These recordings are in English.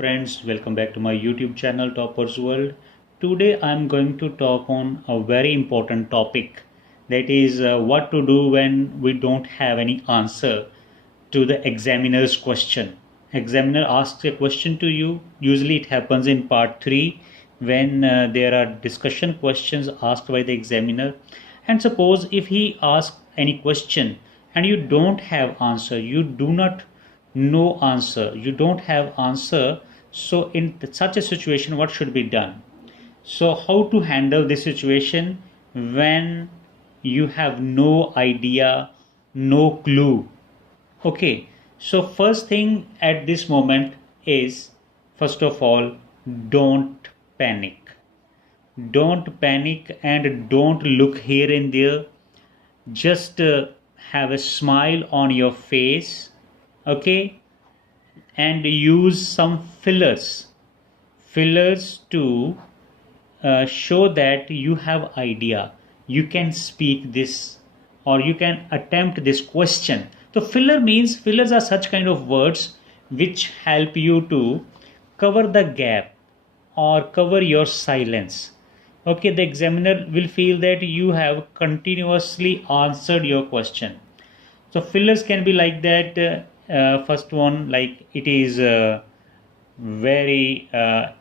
friends, welcome back to my YouTube channel Toppers World. Today I'm going to talk on a very important topic, that is what to do when we don't have any answer to the examiner's question. Examiner asks a question to you. Usually it happens in part 3 when there are discussion questions asked by the examiner. And suppose if he asks any question and you don't have answer, you do not know answer, you don't have answer, so in such a situation what should be done? So how to handle this situation when you have no idea, no clue? Okay, so first thing at this moment is, first of all, don't panic. Don't panic and don't look here and there. Just have a smile on your face, okay, and use some fillers to show that you have idea, you can speak this or you can attempt this question. So fillers are such kind of words which help you to cover the gap or cover your silence. Okay, the examiner will feel that you have continuously answered your question. So fillers can be like that. First one, like it is a very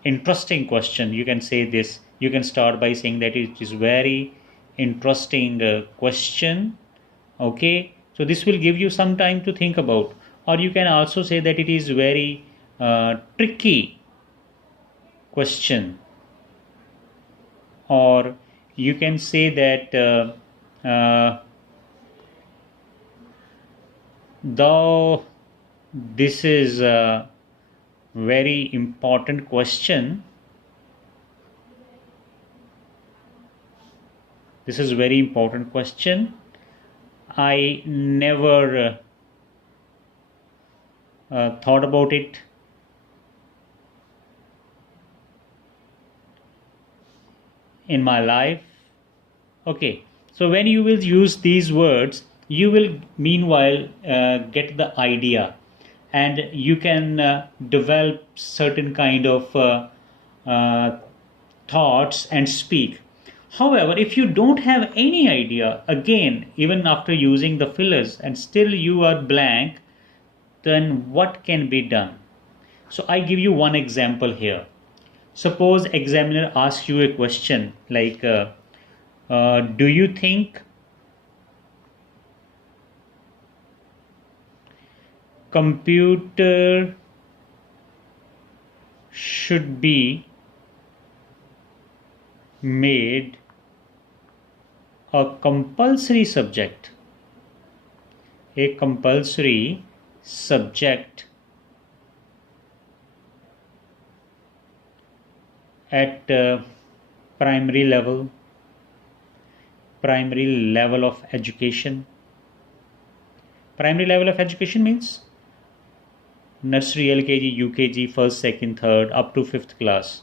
interesting question. You can say this. You can start by saying that it is very interesting question. Okay, so this will give you some time to think about. Or you can also say that it is very tricky question. Or you can say that though this is a very important question, I never thought about it. In my life. Okay, so when you will use these words, you will meanwhile get the idea, and you can develop certain kind of thoughts and speak. However, if you don't have any idea, again, even after using the fillers and still you are blank, then what can be done? So I give you one example here. Suppose examiner asks you a question like, do you think computer should be made a compulsory subject? A compulsory subject at primary level of education. Primary level of education means nursery, LKG, UKG, first, second, third, up to 5th class.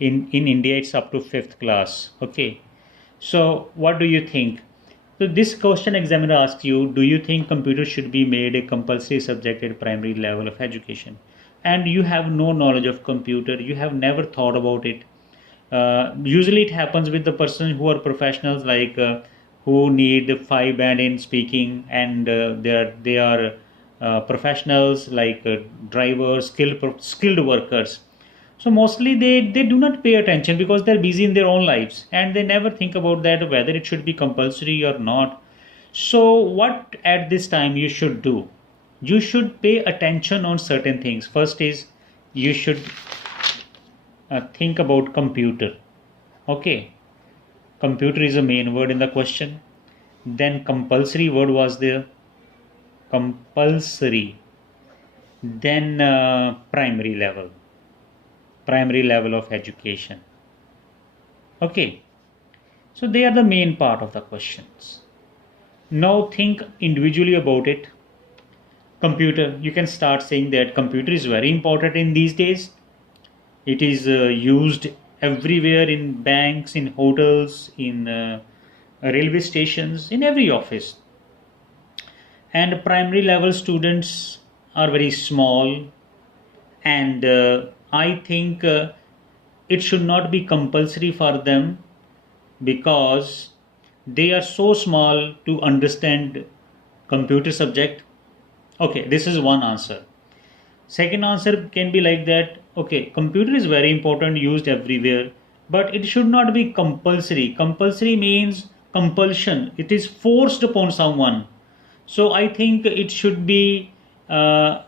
In India it's up to 5th class. Okay, so what do you think? So this question examiner asks you, do you think computer should be made a compulsory subject at primary level of education? And you have no knowledge of computer, you have never thought about it. Usually it happens with the person who are professionals, like who need 5 band in speaking, and they are professionals like drivers, skilled workers. So mostly they do not pay attention because they're busy in their own lives and they never think about that whether it should be compulsory or not. So what at this time you should do? You should pay attention on certain things. First is you should think about computer. Okay, computer is a main word in the question. Then compulsory word was there. Compulsory. Then primary level of education. Okay, so they are the main part of the questions. Now think individually about it. Computer, you can start saying that computer is very important in these days. It is used everywhere, in banks, in hotels, in railway stations, in every office. And primary level students are very small, and I think it should not be compulsory for them because they are so small to understand computer subject. Okay, this is one answer. Second answer can be like that, okay, computer is very important, used everywhere, but it should not be compulsory. Compulsory means compulsion, it is forced upon someone. So I think it should be uh,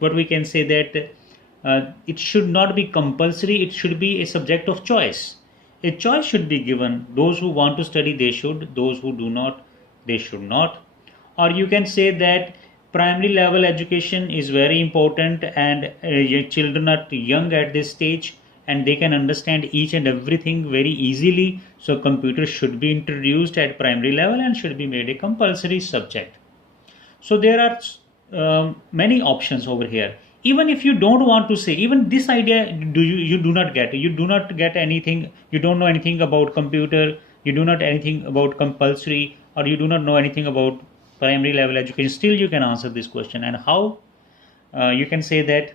what we can say that it should not be compulsory, it should be a subject of choice. A choice should be given. Those who want to study, they should. Those who do not, they should not. Or you can say that primary level education is very important, and your children are young at this stage and they can understand each and everything very easily. So computer should be introduced at primary level and should be made a compulsory subject. So there are many options over here. Even if you don't want to say, even this idea, you do not get, you do not get anything, you don't know anything about computer, you do not anything about compulsory, or you do not know anything about primary level education, still you can answer this question. And how? You can say that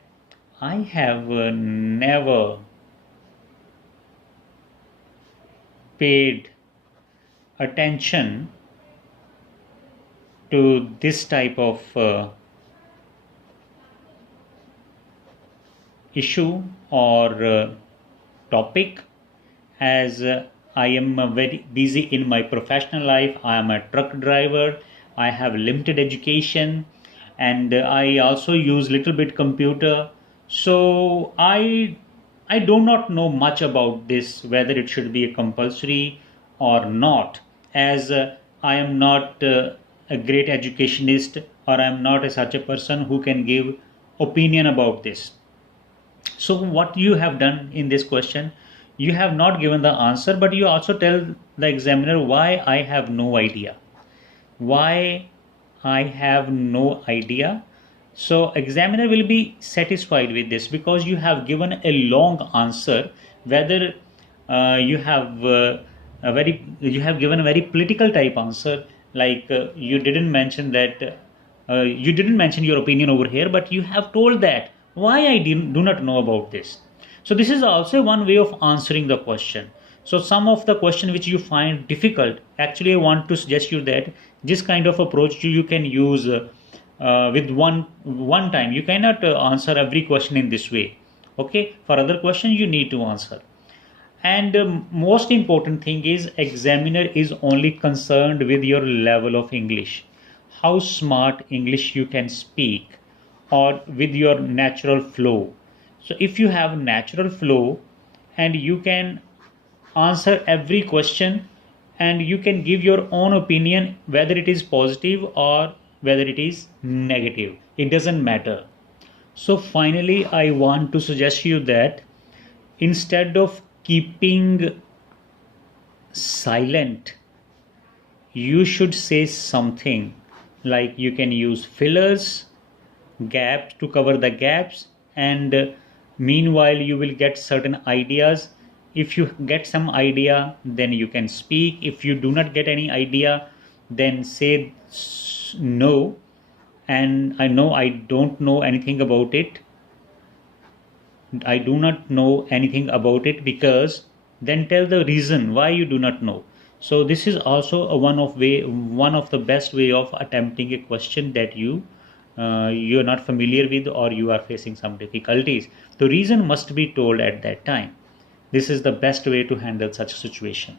I have never paid attention to this type of issue or topic, as I am very busy in my professional life. I am a truck driver, I have limited education, and I also use little bit computer. So I do not know much about this, whether it should be a compulsory or not, as I am not a great educationist, or I am not such a person who can give opinion about this. So what you have done in this question, you have not given the answer, but you also tell the examiner why I have no idea. Why I have no idea. So examiner will be satisfied with this because you have given a long answer. Whether you have given a very political type answer, like you didn't mention that you didn't mention your opinion over here, but you have told that why I do not know about this. So this is also one way of answering the question. So some of the question which you find difficult, actually I want to suggest you that this kind of approach you can use with one time. You cannot answer every question in this way. Okay, for other questions you need to answer. And most important thing is examiner is only concerned with your level of English, how smart English you can speak, or with your natural flow. So if you have natural flow and you can answer every question and you can give your own opinion, whether it is positive or whether it is negative, it doesn't matter. So finally I want to suggest you that instead of keeping silent, you should say something. Like you can use fillers, gaps to cover the gaps, and meanwhile you will get certain ideas. If you get some idea, then you can speak. If you do not get any idea, then say no, and I know I don't know anything about it, I do not know anything about it, because then tell the reason why you do not know. So this is also one of the best way of attempting a question that you are not familiar with, or you are facing some difficulties. The reason must be told at that time. This is the best way to handle such a situation.